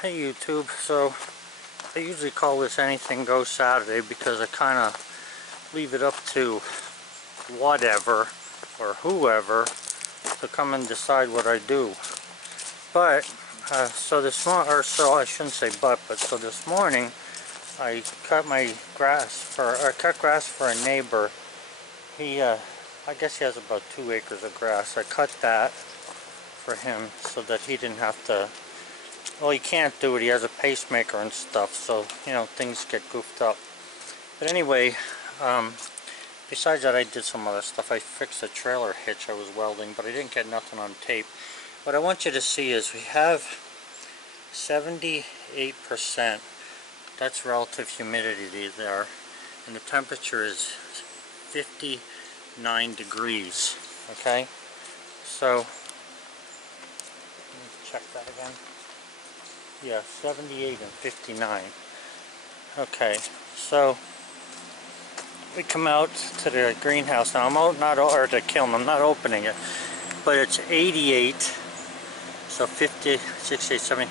Hey YouTube, so I usually call this Anything Goes Saturday because I kind of leave it up to whatever or whoever to come and decide what I do. But, so this morning, or so I shouldn't say but so this morning I cut my grass I cut grass for a neighbor. He, I guess he has about 2 acres of grass. I cut that for him so that he didn't have to. Well, he can't do it. He has a pacemaker and stuff, so, you know, things get goofed up. But anyway, besides that, I did some other stuff. I fixed a trailer hitch I was welding, but I didn't get nothing on tape. What I want you to see is we have 78%. That's relative humidity there. And the temperature is 59 degrees. Okay? So, let me check that again. Yeah, 78 and 59. Okay, so we come out to the greenhouse now. I'm out, not or the kiln. I'm not opening it, but it's 88. So 50, 68, 70.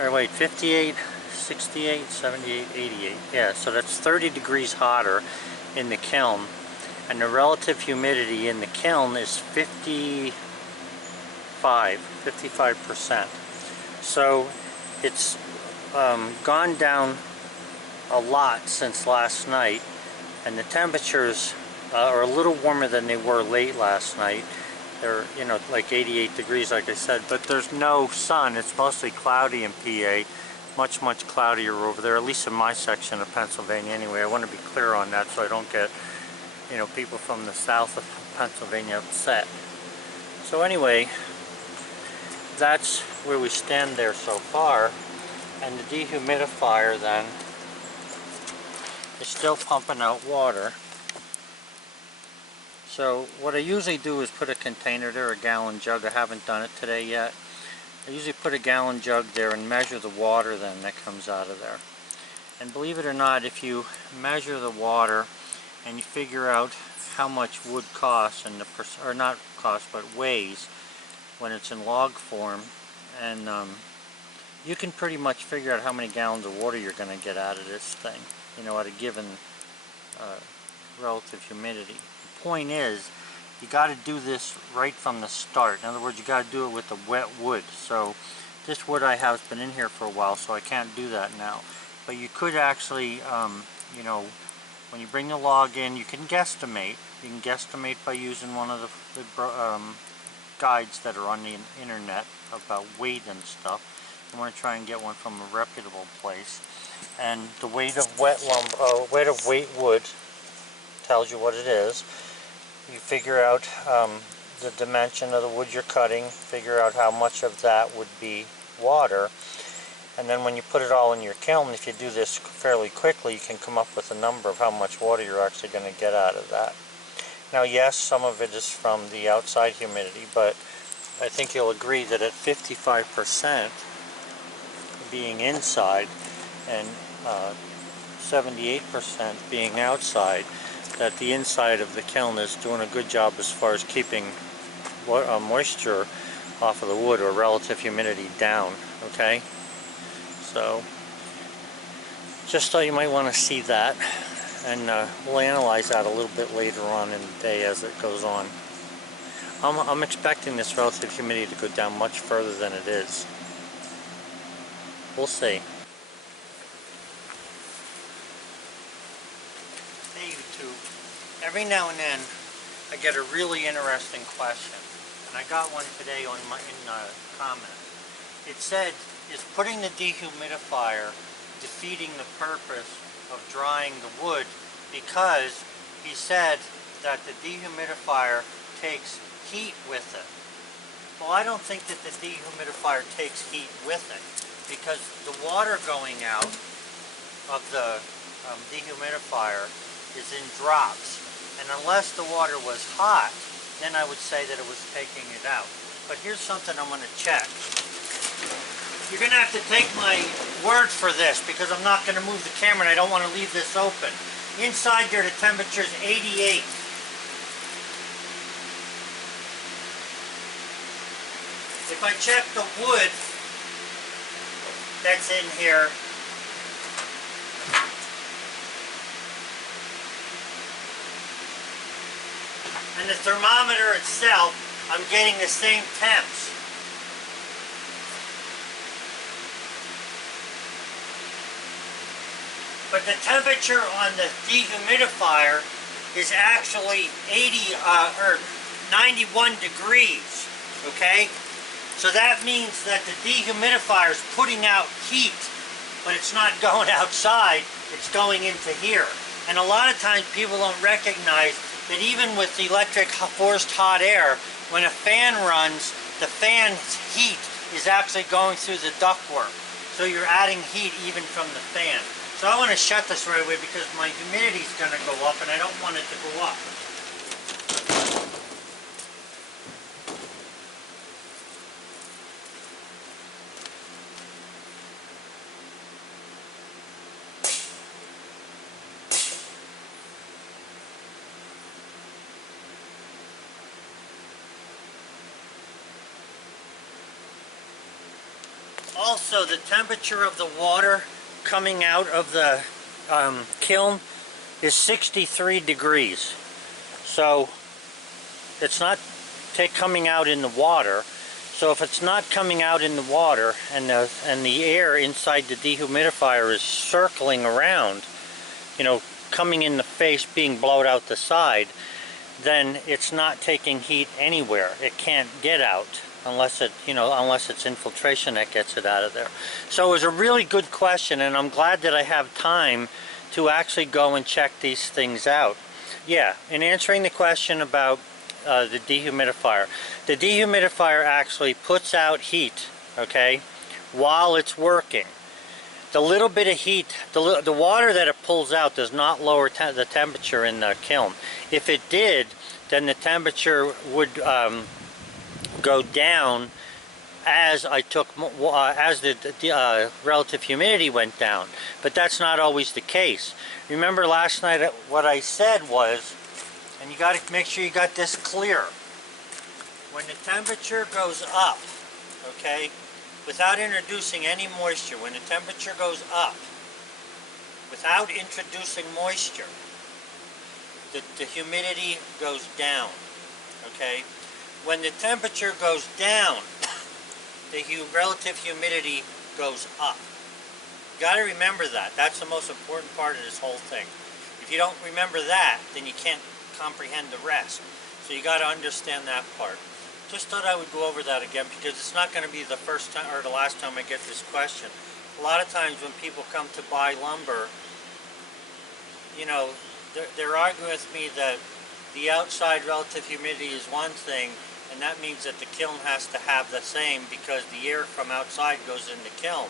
Or wait, 58, 68, 78, 88. Yeah, so that's 30 degrees hotter in the kiln, and the relative humidity in the kiln is 55%. So it's gone down a lot since last night, and the temperatures are a little warmer than they were late last night. They're, you know, like 88 degrees, like I said, but there's no sun. It's mostly cloudy in PA, much cloudier over there, at least in my section of Pennsylvania anyway. I want to be clear on that so I don't get, you know, people from the south of Pennsylvania upset. So anyway, that's where we stand there so far, and the dehumidifier then is still pumping out water. So what I usually do is put a container there, a gallon jug. I haven't done it today yet. I usually put a gallon jug there and measure the water then that comes out of there. And believe it or not, if you measure the water and you figure out how much wood costs, and or not costs but weighs when it's in log form, and you can pretty much figure out how many gallons of water you're going to get out of this thing, you know, at a given relative humidity. The point is, you got to do this right from the start. In other words, you got to do it with the wet wood. So this wood I have has been in here for a while, so I can't do that now. But you could actually, you know, when you bring the log in, you can guesstimate. You can guesstimate by using one of the guides that are on the internet about weight and stuff. I want to try and get one from a reputable place. And the weight of weight wood tells you what it is. You figure out the dimension of the wood you're cutting, figure out how much of that would be water, and then when you put it all in your kiln, if you do this fairly quickly, you can come up with a number of how much water you're actually going to get out of that. Now yes, some of it is from the outside humidity, but I think you'll agree that at 55% being inside and 78% being outside, that the inside of the kiln is doing a good job as far as keeping moisture off of the wood, or relative humidity down. Okay, so just thought you might want to see that, and we'll analyze that a little bit later on in the day as it goes on. I'm expecting this relative humidity to go down much further than it is. We'll see. Hey YouTube, every now and then I get a really interesting question, and I got one today on comments. It said, is putting the dehumidifier defeating the purpose of drying the wood? Because he said that the dehumidifier takes heat with it. Well, I don't think that the dehumidifier takes heat with it, because the water going out of the dehumidifier is in drops, and unless the water was hot, then I would say that it was taking it out. But here's something I'm going to check. You're going to have to take my word for this, because I'm not going to move the camera and I don't want to leave this open. Inside there, the temperature is 88. If I check the wood, that gets in here. And the thermometer itself, I'm getting the same temps. But the temperature on the dehumidifier is actually 91 degrees, okay? So that means that the dehumidifier is putting out heat, but it's not going outside, it's going into here. And a lot of times people don't recognize that even with electric forced hot air, when a fan runs, the fan's heat is actually going through the ductwork. So you're adding heat even from the fan. So I want to shut this right away because my humidity is going to go up and I don't want it to go up. Also, the temperature of the water coming out of the kiln is 63 degrees. So it's not coming out in the water. So if it's not coming out in the water and the air inside the dehumidifier is circling around, you know, coming in the face, being blown out the side, then it's not taking heat anywhere. It can't get out. Unless it's infiltration that gets it out of there. So it was a really good question, and I'm glad that I have time to actually go and check these things out. Yeah, in answering the question about the dehumidifier actually puts out heat, okay, while it's working. The little bit of heat, the water that it pulls out does not lower the temperature in the kiln. If it did, then the temperature would go down as the relative humidity went down, but that's not always the case. Remember last night what I said was, and you got to make sure you got this clear, when the temperature goes up, okay, without introducing any moisture, when the temperature goes up without introducing moisture, the humidity goes down, okay? When the temperature goes down, the relative humidity goes up. You got to remember that. That's the most important part of this whole thing. If you don't remember that, then you can't comprehend the rest. So you got to understand that part. Just thought I would go over that again because it's not going to be the first time or the last time I get this question. A lot of times when people come to buy lumber, you know, they're arguing with me that the outside relative humidity is one thing, and that means that the kiln has to have the same because the air from outside goes in the kiln.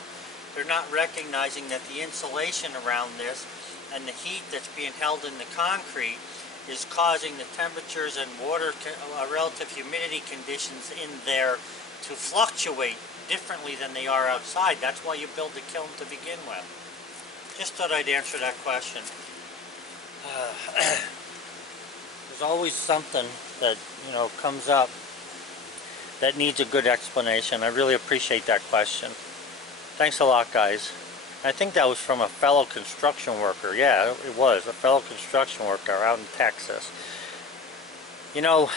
They're not recognizing that the insulation around this and the heat that's being held in the concrete is causing the temperatures and water relative humidity conditions in there to fluctuate differently than they are outside. That's why you build the kiln to begin with. Just thought I'd answer that question. There's always something that, you know, comes up that needs a good explanation. I really appreciate that question. Thanks a lot, guys. I think that was from a fellow construction worker. Yeah, it was a fellow construction worker out in Texas. You know,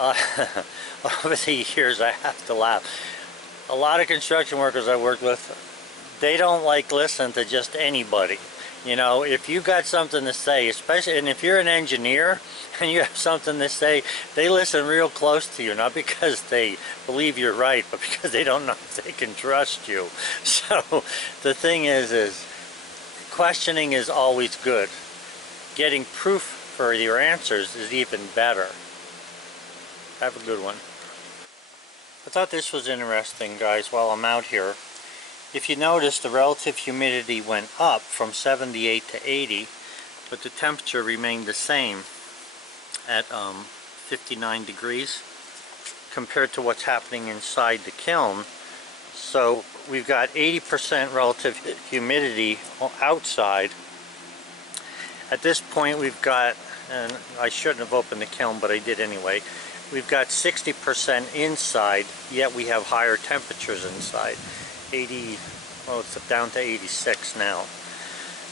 over the years I have to laugh. A lot of construction workers I worked with, they don't like listen to just anybody. You know, if you got something to say, especially, and if you're an engineer and you have something to say, they listen real close to you, not because they believe you're right, but because they don't know if they can trust you. So the thing is questioning is always good. Getting proof for your answers is even better. Have a good one. I thought this was interesting, guys, while I'm out here. If you notice, the relative humidity went up from 78 to 80, but the temperature remained the same at 59 degrees compared to what's happening inside the kiln. So we've got 80% relative humidity outside. At this point we've got, and I shouldn't have opened the kiln, but I did anyway, we've got 60% inside, yet we have higher temperatures inside. 80, well, it's down to 86 now.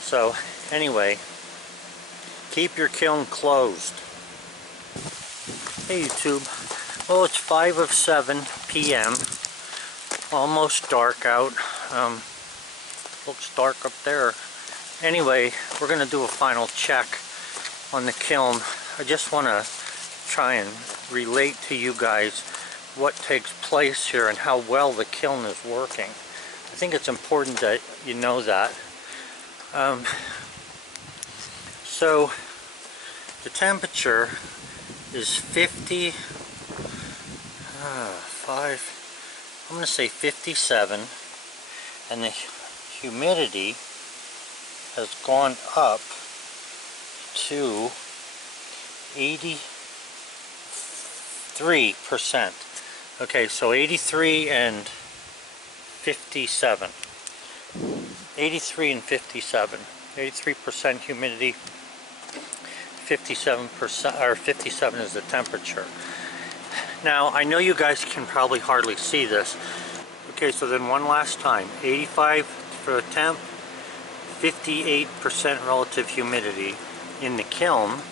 So anyway, keep your kiln closed. Hey YouTube, well, it's 5:07 p.m. almost dark out. Looks dark up there. Anyway, we're gonna do a final check on the kiln. I just want to try and relate to you guys what takes place here and how well the kiln is working. I think it's important that you know that. So the temperature is 57, and the humidity has gone up to 83%. Okay, so 83 and 57. 83 and 57. 83% humidity, 57%, or 57 is the temperature. Now, I know you guys can probably hardly see this. Okay, so then one last time. 85 for the temp, 58% relative humidity in the kiln.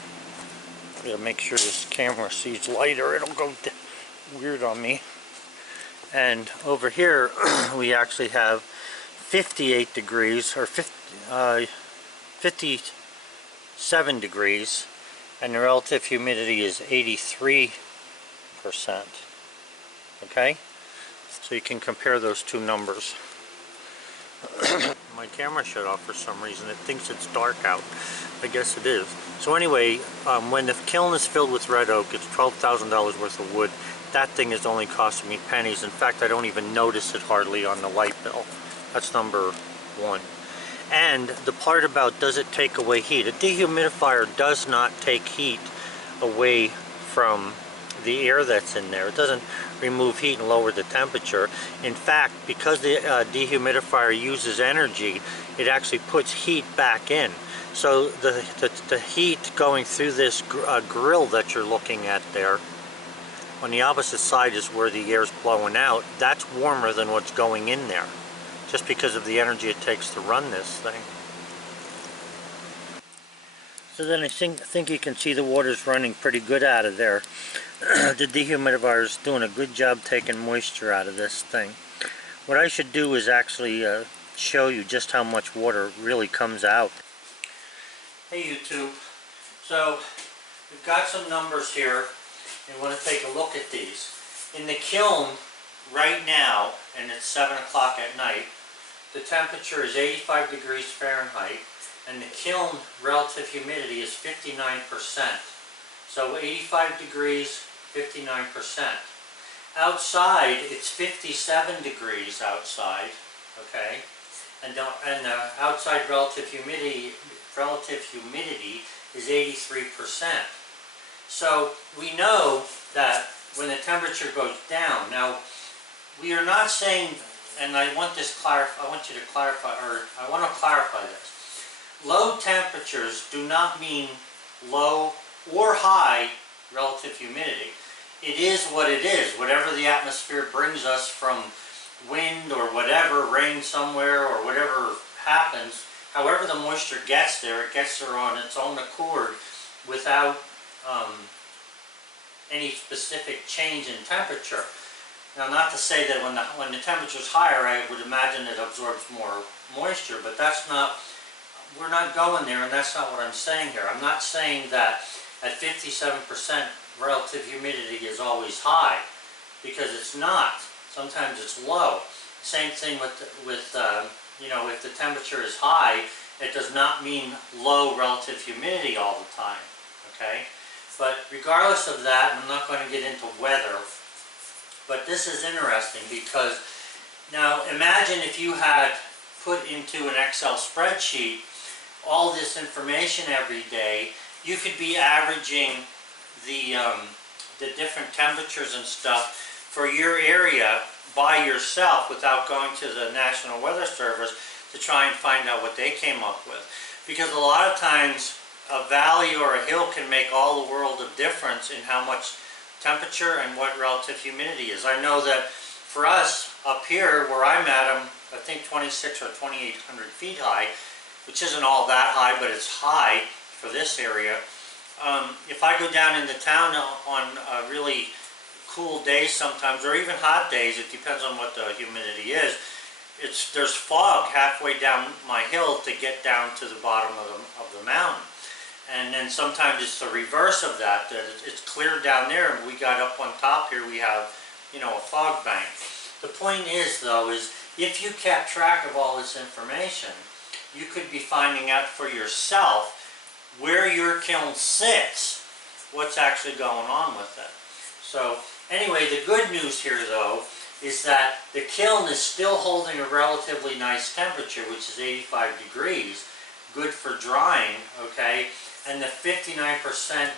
I'm gonna make sure this camera sees light or it'll go weird on me. And over here we actually have 58 degrees, or 57 degrees, and the relative humidity is 83%. Okay? So you can compare those two numbers. My camera shut off for some reason. It thinks it's dark out. I guess it is. So anyway, when the kiln is filled with red oak, it's $12,000 worth of wood. That thing is only costing me pennies. In fact, I don't even notice it hardly on the light bill. That's number one. And the part about does it take away heat? A dehumidifier does not take heat away from the air that's in there. It doesn't remove heat and lower the temperature. In fact, because the dehumidifier uses energy, it actually puts heat back in. So the heat going through this grill that you're looking at there, on the opposite side is where the air's blowing out. That's warmer than what's going in there, just because of the energy it takes to run this thing. So then I think you can see the water's running pretty good out of there. The dehumidifier is doing a good job taking moisture out of this thing. What I should do is actually show you just how much water really comes out. Hey YouTube, so we've got some numbers here and want to take a look at these. In the kiln right now, and it's 7 o'clock at night, the temperature is 85 degrees Fahrenheit, and the kiln relative humidity is 59%. So 85 degrees, 59%. Outside, it's 57 degrees outside, okay? And the outside relative humidity is 83%. So we know that when the temperature goes down, now we are not saying, and I want you to clarify, or I want to clarify this. Low temperatures do not mean low or high relative humidity. It is what it is. Whatever the atmosphere brings us from wind or whatever, rain somewhere or whatever happens, however the moisture gets there, it gets there on its own accord without any specific change in temperature. Now, not to say that when the temperature is higher, I would imagine it absorbs more moisture, but that's not, we're not going there, and that's not what I'm saying here. I'm not saying that at 57% relative humidity is always high, because it's not. Sometimes it's low. Same thing with you know, if the temperature is high, it does not mean low relative humidity all the time, okay? But regardless of that, I'm not going to get into weather, but this is interesting because now imagine if you had put into an Excel spreadsheet all this information every day. You could be averaging the different temperatures and stuff for your area by yourself without going to the National Weather Service to try and find out what they came up with. Because a lot of times a valley or a hill can make all the world of difference in how much temperature and what relative humidity is. I know that for us up here where I'm at, I'm I think 26 or 2,800 feet high, which isn't all that high, but it's high for this area. If I go down into town on really cool days sometimes, or even hot days, it depends on what the humidity is, there's fog halfway down my hill to get down to the bottom of the mountain. And then sometimes it's the reverse of that, it's clear down there, and we got up on top here, we have, you know, a fog bank. The point is, though, is if you kept track of all this information, you could be finding out for yourself where your kiln sits, what's actually going on with it. So anyway, the good news here, though, is that the kiln is still holding a relatively nice temperature, which is 85 degrees, good for drying, okay? And the 59%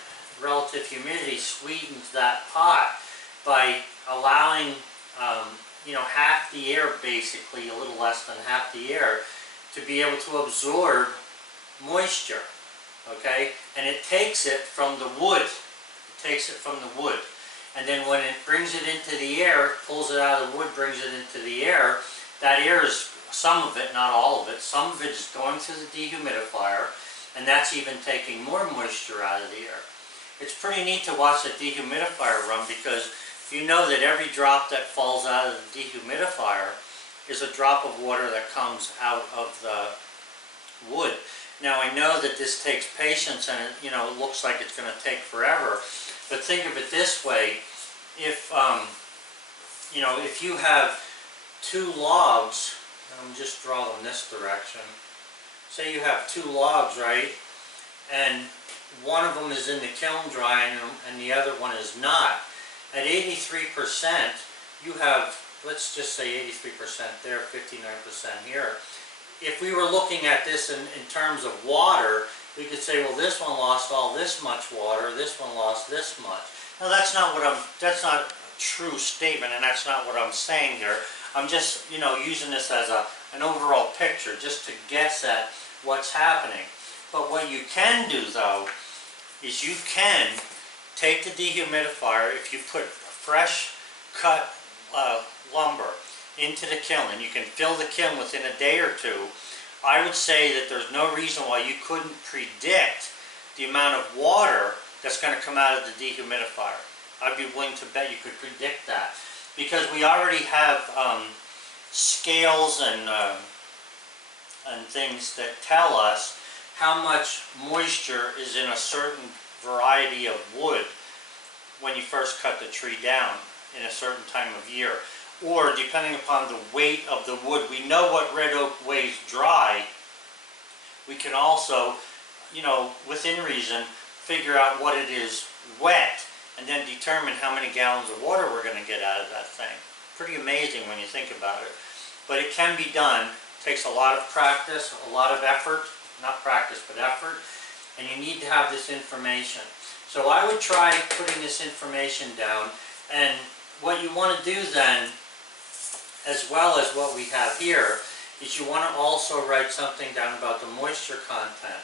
relative humidity sweetens that pot by allowing, you know, half the air, basically, a little less than half the air, to be able to absorb moisture, okay? And it takes it from the wood. It takes it from the wood. And then when it brings it into the air, pulls it out of the wood, brings it into the air, that air is, some of it, not all of it, some of it is going to the dehumidifier, and that's even taking more moisture out of the air. It's pretty neat to watch the dehumidifier run, because you know that every drop that falls out of the dehumidifier is a drop of water that comes out of the wood. Now I know that this takes patience, and it, you know, it looks like it's going to take forever, but think of it this way: if you know, if you have two logs, I'm just drawing this direction. Say you have two logs, right? And one of them is in the kiln drying and the other one is not. At 83%, you have, let's just say 83% there, 59% here. If we were looking at this in terms of water, we could say, well, this one lost all this much water, this one lost this much. Now that's not a true statement, and that's not what I'm saying here. I'm just, you know, using this as an overall picture, just to guess at what's happening. But what you can do, though, is you can take the dehumidifier, if you put fresh cut lumber into the kiln, and you can fill the kiln within a day or two, I would say that there's no reason why you couldn't predict the amount of water that's going to come out of the dehumidifier. I'd be willing to bet you could predict that, because we already have scales and things that tell us how much moisture is in a certain variety of wood when you first cut the tree down in a certain time of year. Or depending upon the weight of the wood, we know what red oak weighs dry. We can also, you know, within reason, figure out what it is wet, and then determine how many gallons of water we're going to get out of that thing. Pretty amazing when you think about it. But it can be done. It takes a lot of practice, a lot of effort. Not practice, but effort. And you need to have this information. So I would try putting this information down. And what you want to do then, as well as what we have here, is you want to also write something down about the moisture content.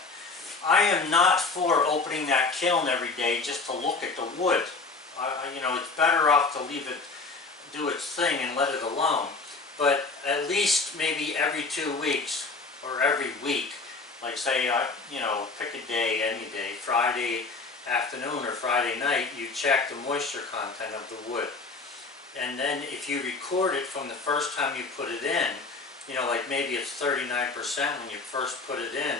I am not for opening that kiln every day just to look at the wood. You know, it's better off to leave it do its thing and let it alone. But at least maybe every 2 weeks or every week, like say, you know, pick a day, any day, Friday afternoon or Friday night, you check the moisture content of the wood. And then if you record it from the first time you put it in, you know, like maybe it's 39% when you first put it in,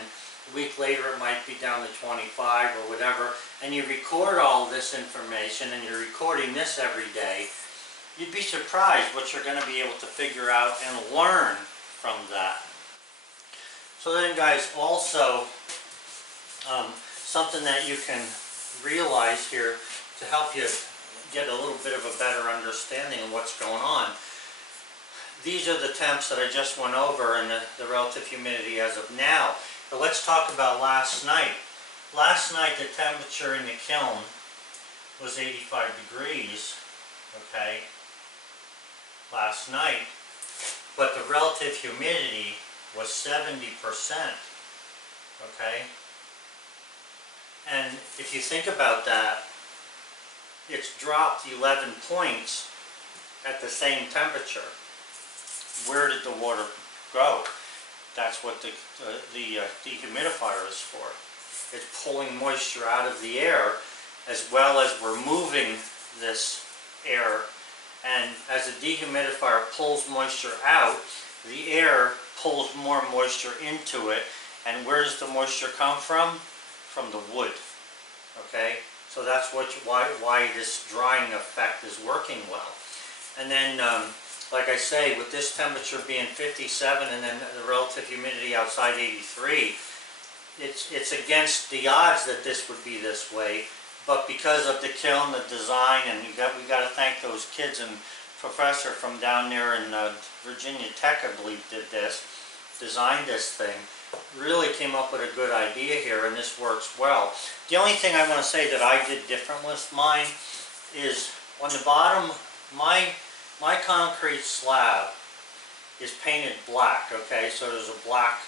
a week later it might be down to 25 or whatever, and you record all this information and you're recording this every day, you'd be surprised what you're going to be able to figure out and learn from that. So then guys, also something that you can realize here to help you get a little bit of a better understanding of what's going on. These are the temps that I just went over and the relative humidity as of now. But let's talk about last night. Last night the temperature in the kiln was 85 degrees, okay, last night, but the relative humidity was 70%, okay? And if you think about that, it's dropped 11 points at the same temperature. Where did the water go? That's what the dehumidifier is for. It's pulling moisture out of the air as well as we're moving this air. And as the dehumidifier pulls moisture out, the air pulls more moisture into it. And where does the moisture come from? From the wood. Okay? So that's why this drying effect is working well. And then, like I say, with this temperature being 57 and then the relative humidity outside 83, it's against the odds that this would be this way. But because of the kiln, the design, and we got to thank those kids and professor from down there in Virginia Tech, I believe, designed this thing. Really came up with a good idea here, and this works well. The only thing I want to say that I did different with mine is on the bottom, my concrete slab is painted black, okay, so there's a black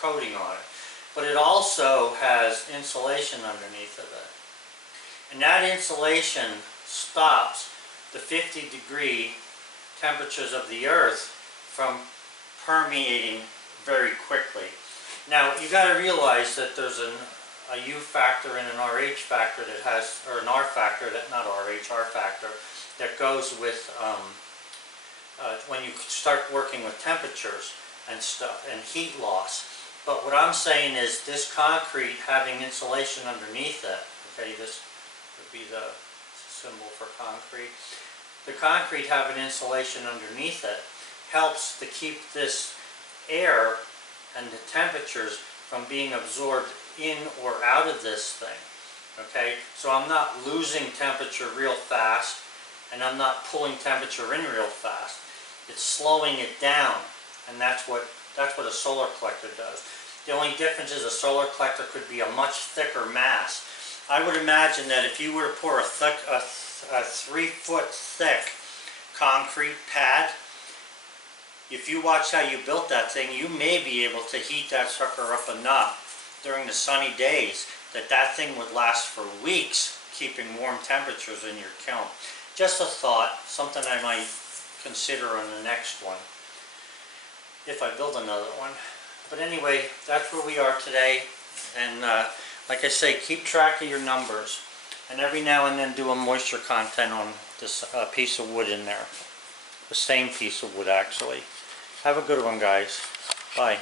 coating on it. But it also has insulation underneath of it. And that insulation stops the 50-degree temperatures of the earth from permeating very quickly. Now, you got to realize that there's a U factor and an RH factor that has, or an R factor, that not RH, R factor, that goes with when you start working with temperatures and stuff, and heat loss. But what I'm saying is this concrete having insulation underneath it, okay, this would be the symbol for concrete. The concrete having insulation underneath it helps to keep this air and the temperatures from being absorbed in or out of this thing. Okay, so I'm not losing temperature real fast, and I'm not pulling temperature in real fast. It's slowing it down, and that's what a solar collector does. The only difference is a solar collector could be a much thicker mass. I would imagine that if you were to pour a 3-foot thick concrete pad, if you watch how you built that thing, you may be able to heat that sucker up enough during the sunny days that that thing would last for weeks, keeping warm temperatures in your kiln. Just a thought, something I might consider on the next one, if I build another one. But anyway, that's where we are today, and like I say, keep track of your numbers, and every now and then do a moisture content on this piece of wood in there. The same piece of wood, actually. Have a good one, guys. Bye.